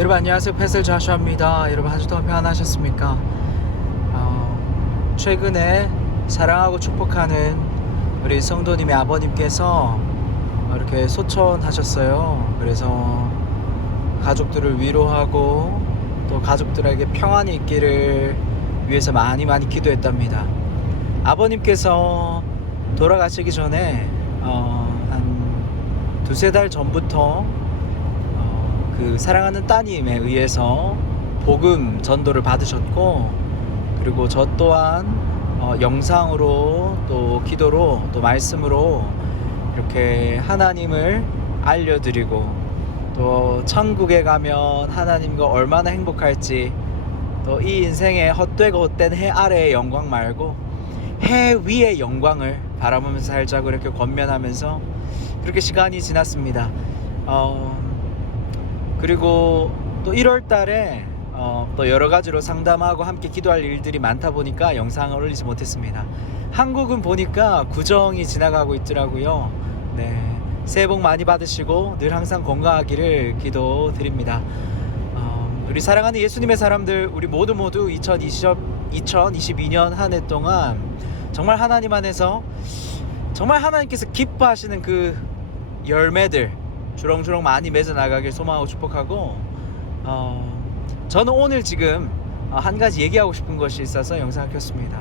여러분 안녕하세요. 패슬 자슈아입니다. 여러분 한 주 동안 평안하셨습니까? 최근에 사랑하고 축복하는 우리 성도님의 아버님께서 이렇게 소천하셨어요. 그래서 가족들을 위로하고 또 가족들에게 평안이 있기를 위해서 많이 기도했답니다. 아버님께서 돌아가시기 전에 한 두세 달 전부터 그 사랑하는 따님에 의해서 복음 전도를 받으셨고, 그리고 저 또한 영상으로 또 기도로 또 말씀으로 이렇게 하나님을 알려드리고, 또 천국에 가면 하나님과 얼마나 행복할지, 또 이 인생의 헛되고 헛된 해 아래의 영광 말고 해 위의 영광을 바라보면서 살자고 이렇게 권면하면서 그렇게 시간이 지났습니다. 그리고 또 1월 달에 또 여러 가지로 상담하고 함께 기도할 일들이 많다 보니까 영상을 올리지 못했습니다. 한국은 보니까 구정이 지나가고 있더라고요. 네, 새해 복 많이 받으시고 늘 항상 건강하기를 기도드립니다. 우리 사랑하는 예수님의 사람들, 우리 모두 2022년 한 해 동안 정말 하나님 안에서 정말 하나님께서 기뻐하시는 그 열매들 주렁주렁 많이 맺어 나가길 소망하고 축복하고, 저는 오늘 지금 한 가지 얘기하고 싶은 것이 있어서 영상을 켰습니다.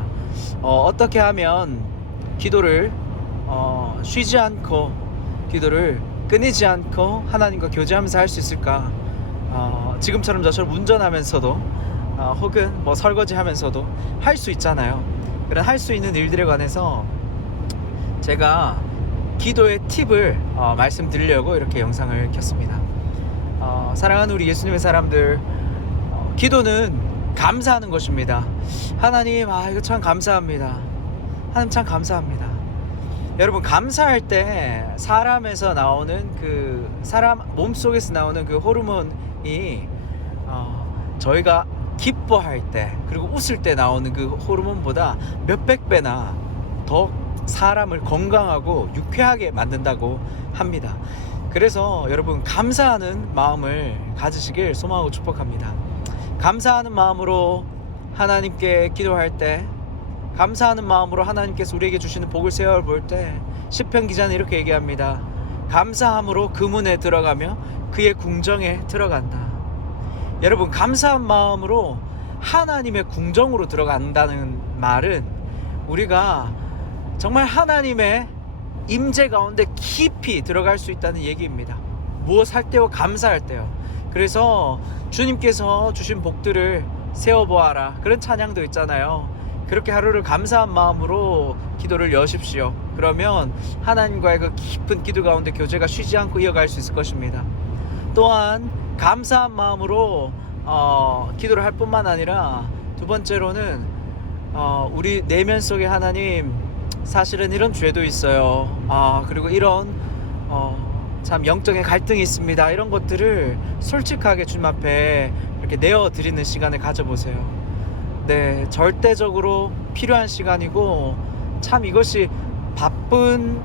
어떻게 하면 기도를 쉬지 않고, 기도를 끊이지 않고 하나님과 교제하면서 할 수 있을까? 지금처럼 저처럼 운전하면서도 혹은 뭐 설거지 하면서도 할 수 있잖아요. 그런 할 수 있는 일들에 관해서 제가 기도의 팁을 말씀드리려고 이렇게 영상을 켰습니다. 사랑하는 우리 예수님의 사람들, 기도는 감사하는 것입니다. 하나님, 이거 참 감사합니다. 하나님 참 감사합니다. 여러분, 감사할 때 사람에서 나오는 그 사람 몸속에서 나오는 그 호르몬이 저희가 기뻐할 때 그리고 웃을 때 나오는 그 호르몬보다 몇백 배나 더 사람을 건강하고 유쾌하게 만든다고 합니다. 그래서 여러분, 감사하는 마음을 가지시길 소망하고 축복합니다. 감사하는 마음으로 하나님께 기도할 때, 감사하는 마음으로 하나님께서 우리에게 주시는 복을 세워볼 때, 시편 기자는 이렇게 얘기합니다. 감사함으로 그 문에 들어가며 그의 궁정에 들어간다. 여러분, 감사한 마음으로 하나님의 궁정으로 들어간다는 말은 우리가 정말 하나님의 임재 가운데 깊이 들어갈 수 있다는 얘기입니다. 무엇 할 때요? 감사할 때요. 그래서 주님께서 주신 복들을 세어보아라, 그런 찬양도 있잖아요. 그렇게 하루를 감사한 마음으로 기도를 여십시오. 그러면 하나님과의 그 깊은 기도 가운데 교제가 쉬지 않고 이어갈 수 있을 것입니다. 또한 감사한 마음으로 기도를 할 뿐만 아니라, 두 번째로는 우리 내면 속에 하나님, 사실은 이런 죄도 있어요. 그리고 이런 참 영적인 갈등이 있습니다. 이런 것들을 솔직하게 주님 앞에 이렇게 내어드리는 시간을 가져보세요. 네, 절대적으로 필요한 시간이고, 참 이것이 바쁜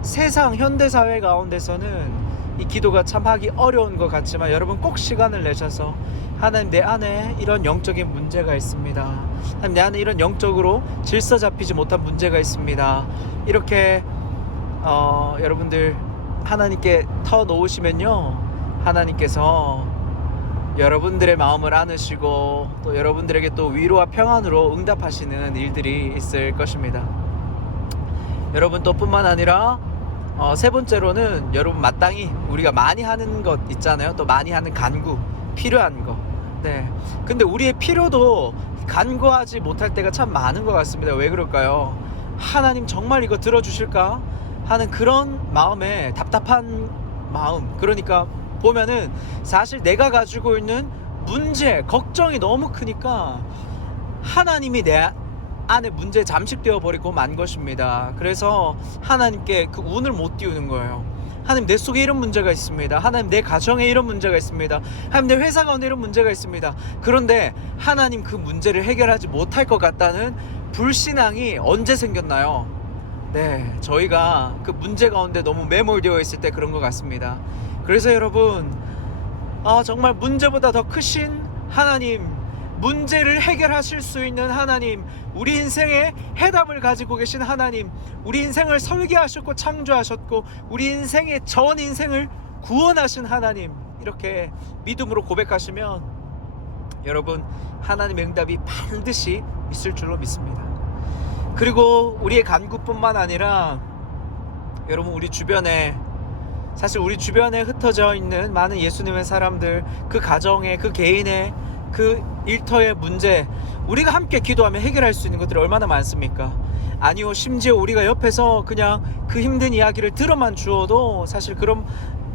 세상 현대사회 가운데서는 이 기도가 참 하기 어려운 것 같지만, 여러분 꼭 시간을 내셔서 하나님, 내 안에 이런 영적인 문제가 있습니다. 하나님, 내 안에 이런 영적으로 질서 잡히지 못한 문제가 있습니다. 이렇게 여러분들 하나님께 터놓으시면요, 하나님께서 여러분들의 마음을 안으시고 또 여러분들에게 또 위로와 평안으로 응답하시는 일들이 있을 것입니다. 여러분, 또 뿐만 아니라 세 번째로는, 여러분 마땅히 우리가 많이 하는 것 있잖아요. 또 많이 하는 간구, 필요한 거. 네. 근데 우리의 필요도 간구하지 못할 때가 참 많은 것 같습니다. 왜 그럴까요? 하나님 정말 이거 들어주실까 하는 그런 마음에 답답한 마음. 그러니까 보면은 사실 내가 가지고 있는 문제, 걱정이 너무 크니까 하나님이 내 안에 문제에 잠식되어 버리고 만 것입니다. 그래서 하나님께 그 운을 못 띄우는 거예요. 하나님, 내 속에 이런 문제가 있습니다. 하나님, 내 가정에 이런 문제가 있습니다. 하나님, 내 회사 가운데 이런 문제가 있습니다. 그런데 하나님, 그 문제를 해결하지 못할 것 같다는 불신앙이 언제 생겼나요? 네, 저희가 그 문제 가운데 너무 매몰되어 있을 때 그런 것 같습니다. 그래서 여러분, 정말 문제보다 더 크신 하나님, 문제를 해결하실 수 있는 하나님, 우리 인생의 해답을 가지고 계신 하나님, 우리 인생을 설계하셨고 창조하셨고 우리 인생의 전 인생을 구원하신 하나님, 이렇게 믿음으로 고백하시면 여러분 하나님의 응답이 반드시 있을 줄로 믿습니다. 그리고 우리의 간구뿐만 아니라 여러분 우리 주변에, 사실 우리 주변에 흩어져 있는 많은 예수님의 사람들, 그 가정의, 그 개인의, 그 일터의 문제, 우리가 함께 기도하면 해결할 수 있는 것들이 얼마나 많습니까? 아니요, 심지어 우리가 옆에서 그냥 그 힘든 이야기를 들어만 주어도 사실 그런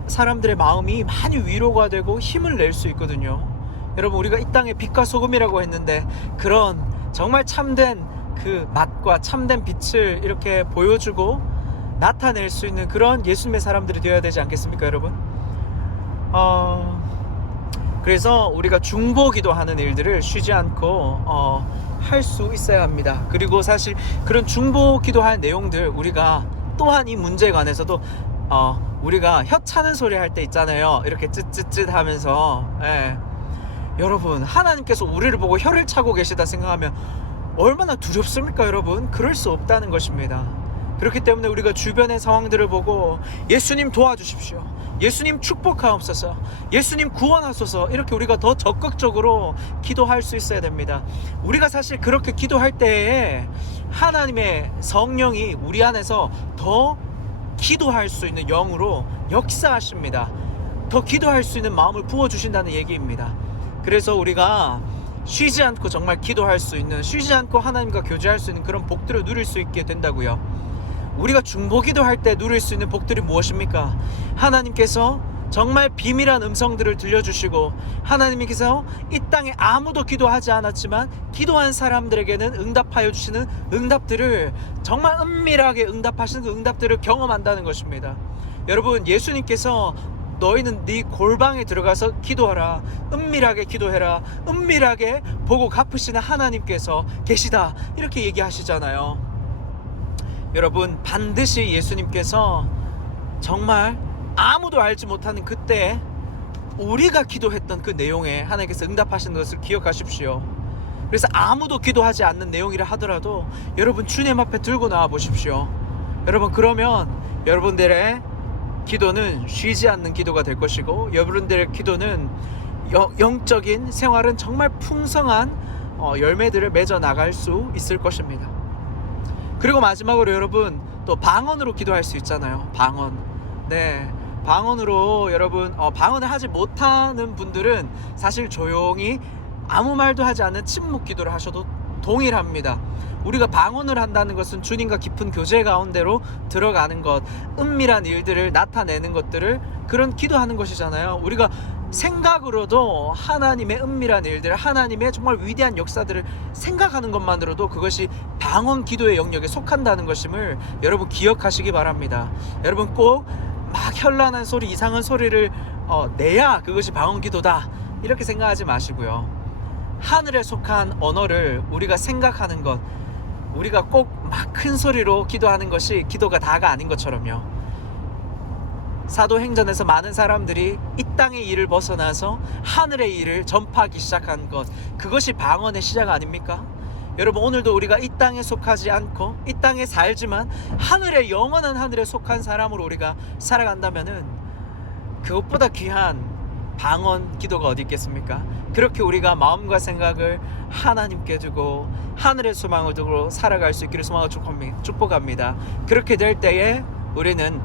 사람들의 마음이 많이 위로가 되고 힘을 낼 수 있거든요. 여러분 우리가 이 땅의 빛과 소금이라고 했는데 그런 정말 참된 그 맛과 참된 빛을 이렇게 보여주고 나타낼 수 있는 그런 예수님의 사람들이 되어야 되지 않겠습니까, 여러분? 그래서 우리가 중보기도 하는 일들을 쉬지 않고 할 수 있어야 합니다. 그리고 사실 그런 중보기도 할 내용들, 우리가 또한 이 문제에 관해서도 우리가 혀 차는 소리 할 때 있잖아요. 이렇게 쯧쯧쯧 하면서, 여러분 하나님께서 우리를 보고 혀를 차고 계시다 생각하면 얼마나 두렵습니까, 여러분? 그럴 수 없다는 것입니다. 그렇기 때문에 우리가 주변의 상황들을 보고 예수님 도와주십시오, 예수님 축복하옵소서, 예수님 구원하소서, 이렇게 우리가 더 적극적으로 기도할 수 있어야 됩니다. 우리가 사실 그렇게 기도할 때에 하나님의 성령이 우리 안에서 더 기도할 수 있는 영으로 역사하십니다. 더 기도할 수 있는 마음을 부어주신다는 얘기입니다. 그래서 우리가 쉬지 않고 정말 기도할 수 있는, 쉬지 않고 하나님과 교제할 수 있는 그런 복들을 누릴 수 있게 된다고요. 우리가 중보기도 할 때 누릴 수 있는 복들이 무엇입니까? 하나님께서 정말 비밀한 음성들을 들려주시고, 하나님께서 이 땅에 아무도 기도하지 않았지만 기도한 사람들에게는 응답하여 주시는 응답들을, 정말 은밀하게 응답하시는 그 응답들을 경험한다는 것입니다. 여러분, 예수님께서 너희는 네 골방에 들어가서 기도하라, 은밀하게 기도해라, 은밀하게 보고 갚으시는 하나님께서 계시다, 이렇게 얘기하시잖아요. 여러분, 반드시 예수님께서 정말 아무도 알지 못하는 그때 우리가 기도했던 그 내용에 하나님께서 응답하시는 것을 기억하십시오. 그래서 아무도 기도하지 않는 내용이라 하더라도 여러분 주님 앞에 들고 나와 보십시오. 여러분, 그러면 여러분들의 기도는 쉬지 않는 기도가 될 것이고, 여러분들의 기도는 영적인 생활은 정말 풍성한 열매들을 맺어 나갈 수 있을 것입니다. 그리고 마지막으로 여러분, 또 방언으로 기도할 수 있잖아요. 방언. 네, 방언으로 여러분 방언을 하지 못하는 분들은 사실 조용히 아무 말도 하지 않는 침묵 기도를 하셔도 동일합니다. 우리가 방언을 한다는 것은 주님과 깊은 교제 가운데로 들어가는 것, 은밀한 일들을 나타내는 것들을, 그런 기도하는 것이잖아요. 우리가 생각으로도 하나님의 은밀한 일들, 하나님의 정말 위대한 역사들을 생각하는 것만으로도 그것이 방언 기도의 영역에 속한다는 것임을 여러분 기억하시기 바랍니다. 여러분 꼭 막 현란한 소리, 이상한 소리를 내야 그것이 방언 기도다, 이렇게 생각하지 마시고요. 하늘에 속한 언어를 우리가 생각하는 것, 우리가 꼭 막 큰 소리로 기도하는 것이 기도가 다가 아닌 것처럼요. 사도행전에서 많은 사람들이 이 땅의 일을 벗어나서 하늘의 일을 전파하기 시작한 것, 그것이 방언의 시작 아닙니까? 여러분, 오늘도 우리가 이 땅에 속하지 않고 이 땅에 살지만 하늘의, 영원한 하늘에 속한 사람으로 우리가 살아간다면은 그것보다 귀한 방언 기도가 어디 있겠습니까? 그렇게 우리가 마음과 생각을 하나님께 두고 하늘의 소망을 두고 살아갈 수 있기를 소망하고 축복합니다. 그렇게 될 때에 우리는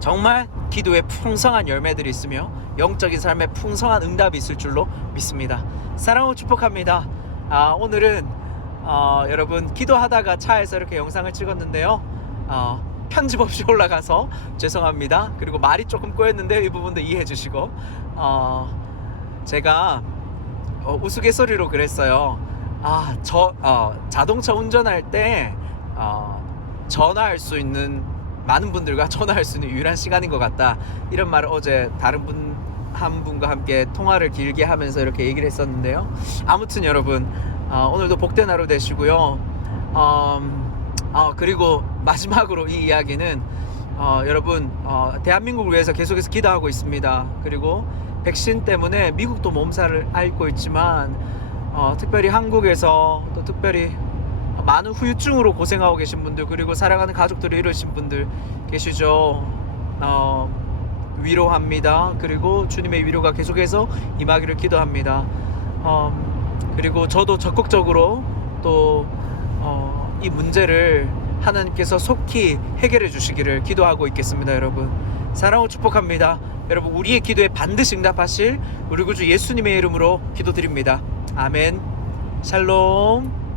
정말 기도에 풍성한 열매들이 있으며 영적인 삶에 풍성한 응답이 있을 줄로 믿습니다. 사랑하고 축복합니다. 오늘은 여러분 기도하다가 차에서 이렇게 영상을 찍었는데요. 편집 없이 올라가서 죄송합니다. 그리고 말이 조금 꼬였는데 이 부분도 이해해 주시고, 제가 우스갯소리로 그랬어요. 자동차 운전할 때 전화할 수 있는, 많은 분들과 전화할 수 있는 유일한 시간인 것 같다, 이런 말을 어제 다른 한 분과 함께 통화를 길게 하면서 이렇게 얘기를 했었는데요. 아무튼 여러분, 오늘도 복된 하루 되시고요. 그리고 마지막으로 이 이야기는 여러분 대한민국을 위해서 계속해서 기도하고 있습니다. 그리고 백신 때문에 미국도 몸살을 앓고 있지만 특별히 한국에서 또 특별히 많은 후유증으로 고생하고 계신 분들, 그리고 사랑하는 가족들을 잃으신 분들 계시죠. 위로합니다. 그리고 주님의 위로가 계속해서 임하기를 기도합니다. 그리고 저도 적극적으로 또 이 문제를 하나님께서 속히 해결해 주시기를 기도하고 있겠습니다. 여러분 사랑하고 축복합니다. 여러분 우리의 기도에 반드시 응답하실 우리 구주 예수님의 이름으로 기도드립니다. 아멘. 샬롬.